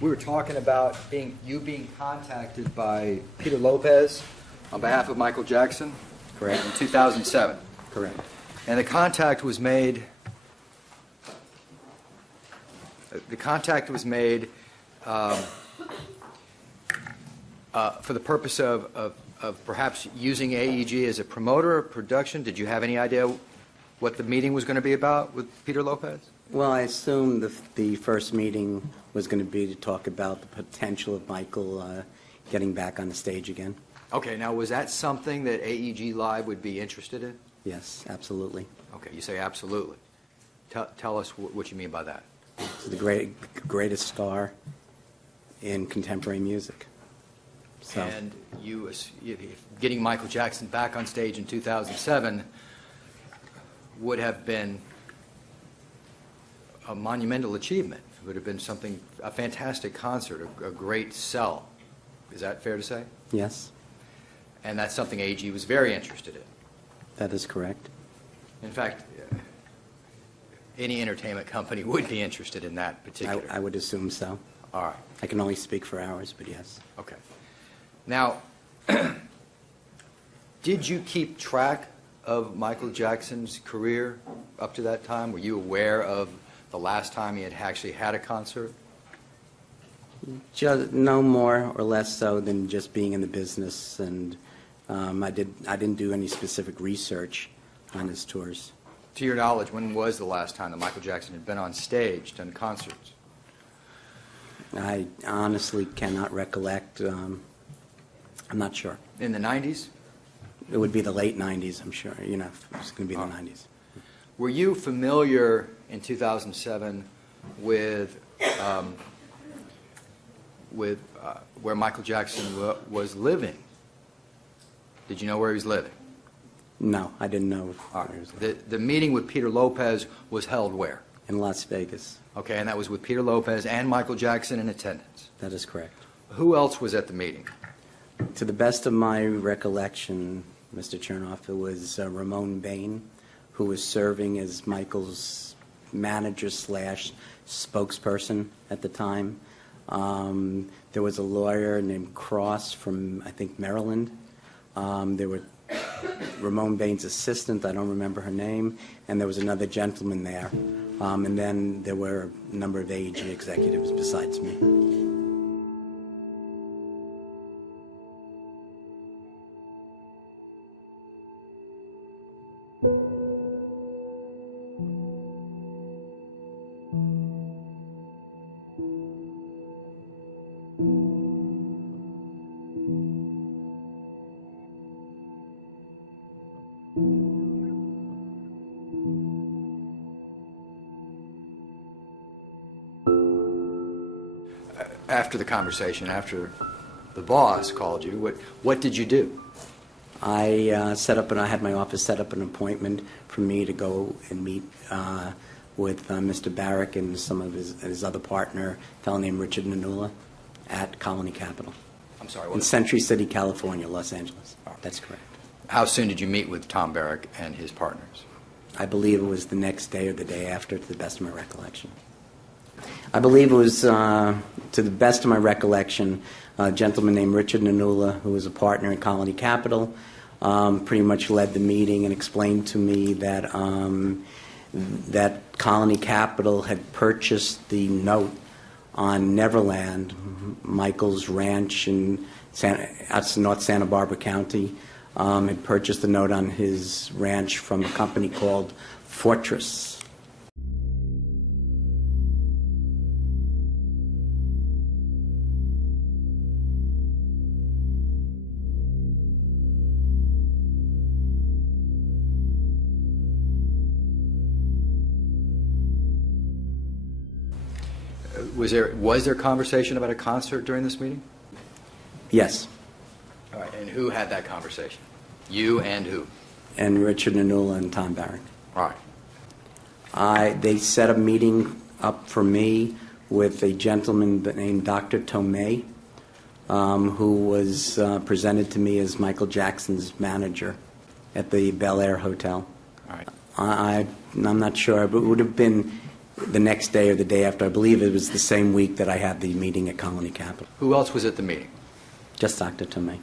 We were talking about you being contacted by Peter Lopez on behalf of Michael Jackson. Correct. In 2007. Correct. And the contact was made. For the purpose of perhaps using AEG as a promoter or production. Did you have any idea what the meeting was going to be about with Peter Lopez? Well, I assumed the first meeting was going to be to talk about the potential of Michael getting back on the stage again. Okay, now was that something that AEG Live would be interested in? Yes, absolutely. Okay, you say absolutely. Tell us what you mean by that. He's the greatest star in contemporary music. So. And getting Michael Jackson back on stage in 2007 would have been a monumental achievement. It would have been a fantastic concert, a great sell. Is that fair to say? Yes. And that's something AEG was very interested in. That is correct. In fact, any entertainment company would be interested in that particular. I would assume so. All right. I can only speak for hours, but yes. Okay. Now, did you keep track of Michael Jackson's career up to that time? Were you aware of the last time he had actually had a concert? Just no more or less so than just being in the business, and I didn't do any specific research on his tours. To your knowledge, when was the last time that Michael Jackson had been on stage, done concerts? I honestly cannot recollect. I'm not sure. In the 90s? It would be the late 90s, I'm sure. You know, it's going to be the 90s. Were you familiar in 2007 with where Michael Jackson was living? Did you know where he was living? No, I didn't know where he was living. The meeting with Peter Lopez was held where? In Las Vegas. Okay, and that was with Peter Lopez and Michael Jackson in attendance. That is correct. Who else was at the meeting? To the best of my recollection, Mr. Chernoff, it was Ramon Bain, who was serving as Michael's manager / spokesperson at the time. There was a lawyer named Cross from, I think, Maryland. There were Ramon Bain's assistant, I don't remember her name, and there was another gentleman there. And then there were a number of AEG executives besides me. After the conversation, after the boss called you, what did you do? I had my office set up an appointment for me to go and meet with Mr. Barrick and some of his other partner, a fellow named Richard Nanula, at Colony Capital. I'm sorry, what? In Century City, California, Los Angeles. That's correct. How soon did you meet with Tom Barrick and his partners? I believe it was the next day or the day after, to the best of my recollection. I believe it was, to the best of my recollection, a gentleman named Richard Nanula, who was a partner in Colony Capital, pretty much led the meeting and explained to me that that Colony Capital had purchased the note on Neverland, Michael's ranch in out in North Santa Barbara County, had purchased a note on his ranch from a company called Fortress. Was there conversation about a concert during this meeting? Yes. All right, and who had that conversation? You and who? And Richard Nanula and Tom Barron. All right. They set a meeting up for me with a gentleman named Dr. Tomei, who was presented to me as Michael Jackson's manager at the Bel Air Hotel. All right. I'm not sure, but it would have been the next day or the day after. I believe it was the same week that I had the meeting at Colony Capital. Who else was at the meeting? Just Dr. Tomei.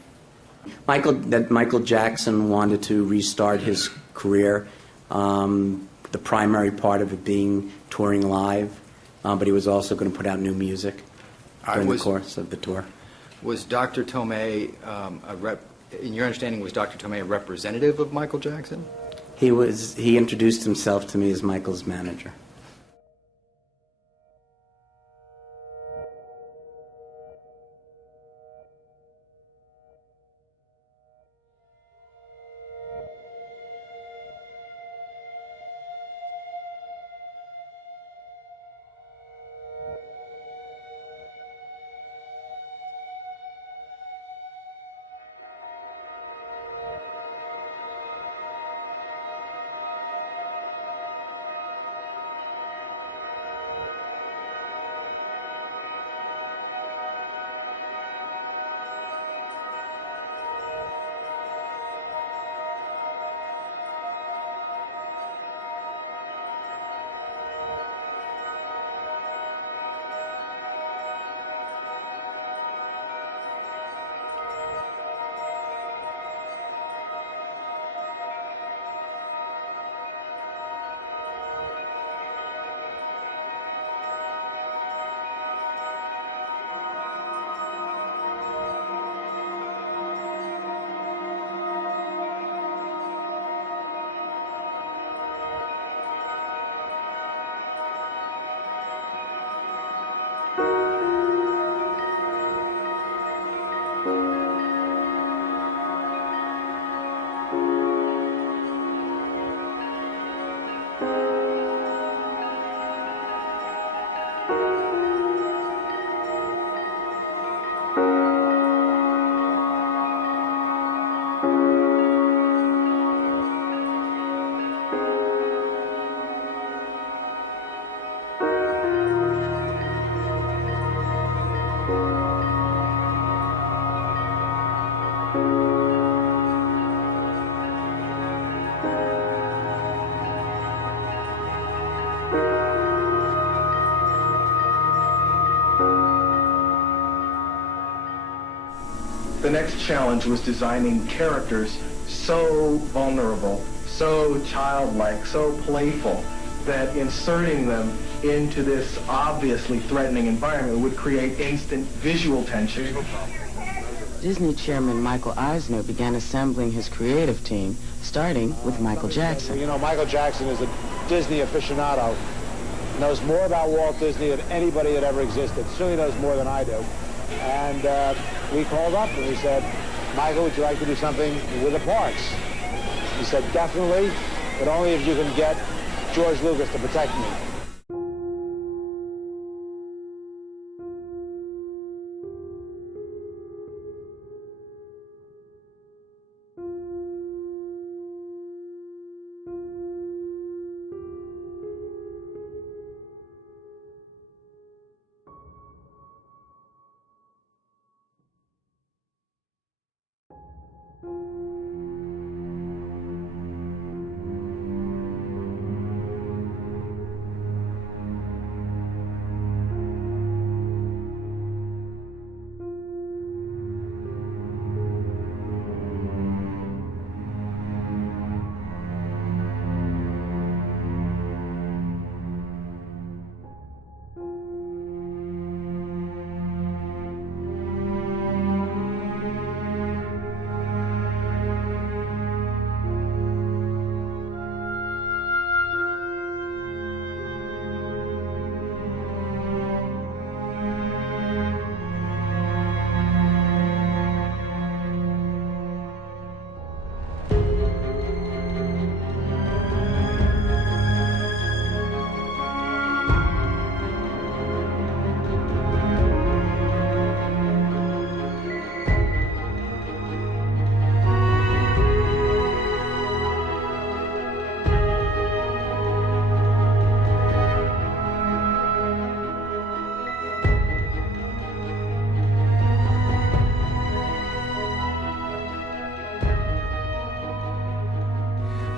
Michael Jackson wanted to restart his career, the primary part of it being touring live, but he was also going to put out new music during the course of the tour. Was Dr. Tomei, in your understanding, was Dr. Tomei a representative of Michael Jackson? He introduced himself to me as Michael's manager. The next challenge was designing characters so vulnerable, so childlike, so playful, that inserting them into this obviously threatening environment would create instant visual tension. Disney chairman Michael Eisner began assembling his creative team, starting with Michael Jackson. You know, Michael Jackson is a Disney aficionado, knows more about Walt Disney than anybody that ever existed, certainly knows more than I do. And we called up and we said, Michael, would you like to do something with the parks? He said, definitely, but only if you can get George Lucas to protect me.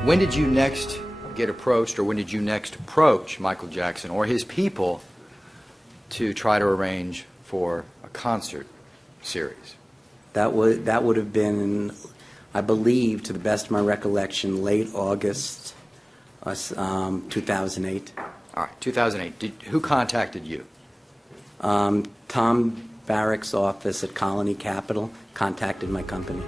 When did you next get approached, or when did you next approach Michael Jackson or his people to try to arrange for a concert series? That would have been, I believe, to the best of my recollection, late August 2008. All right, 2008. Who contacted you? Tom Barrick's office at Colony Capital contacted my company.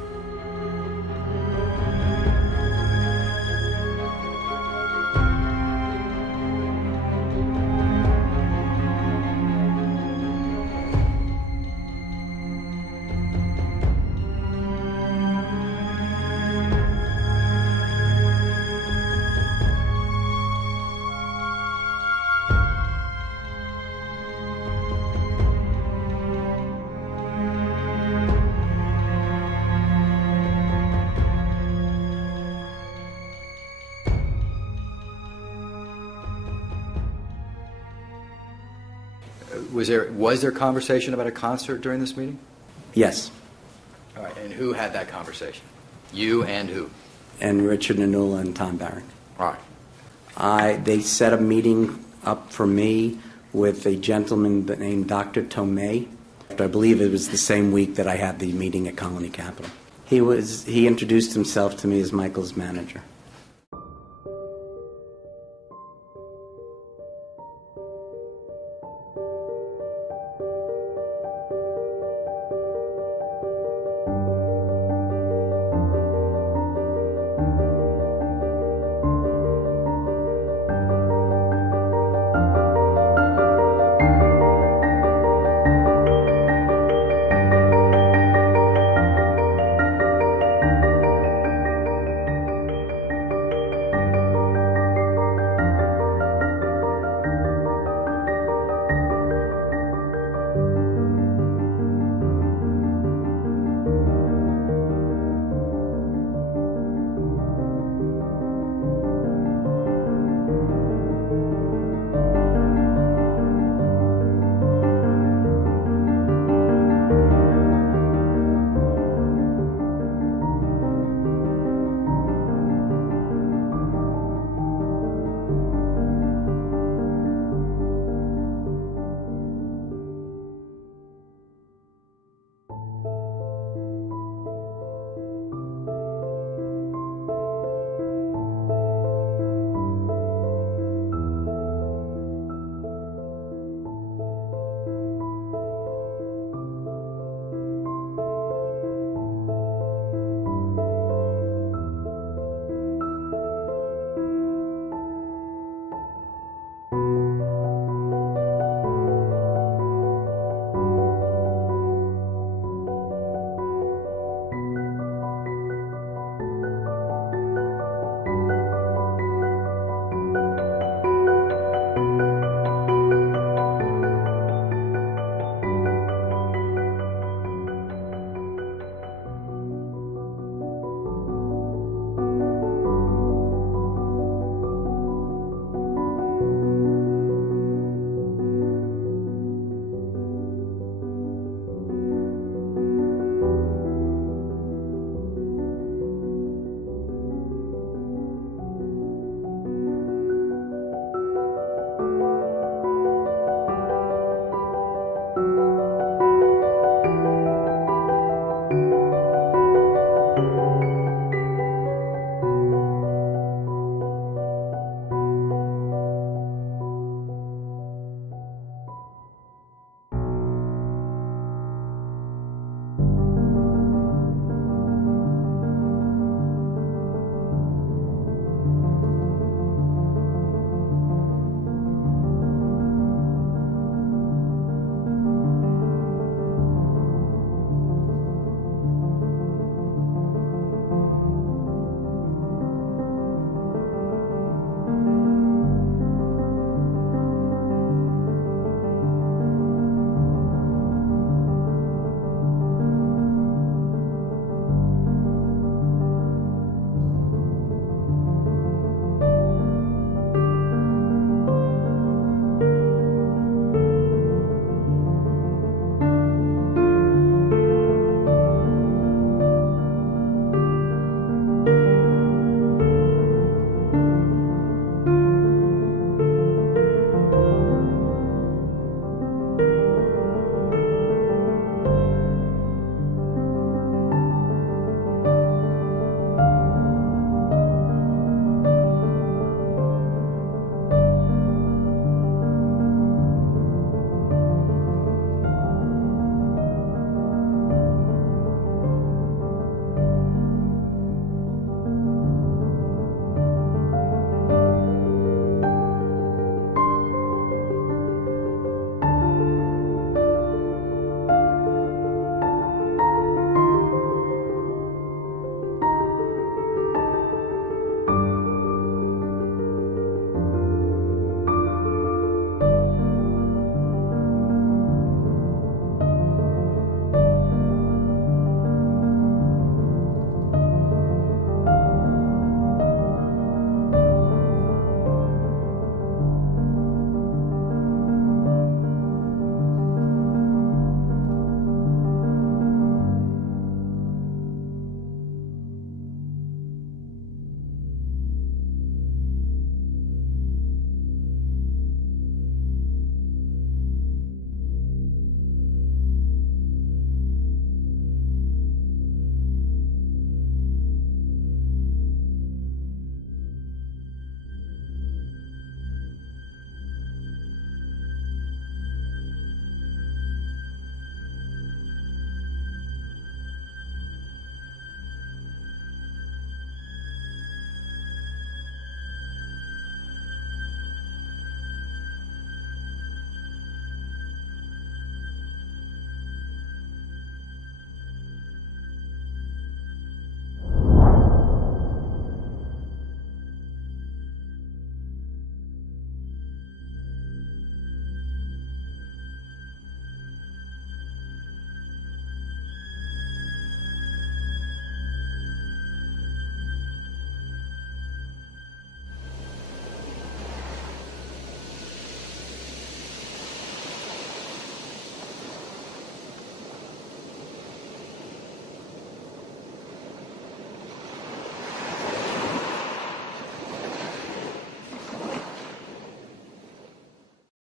Was there conversation about a concert during this meeting? Yes. All right, and who had that conversation? You and who? And Richard Nanula and Tom Barrick. All right. They set a meeting up for me with a gentleman named Dr. Tomei. I believe it was the same week that I had the meeting at Colony Capital. He introduced himself to me as Michael's manager.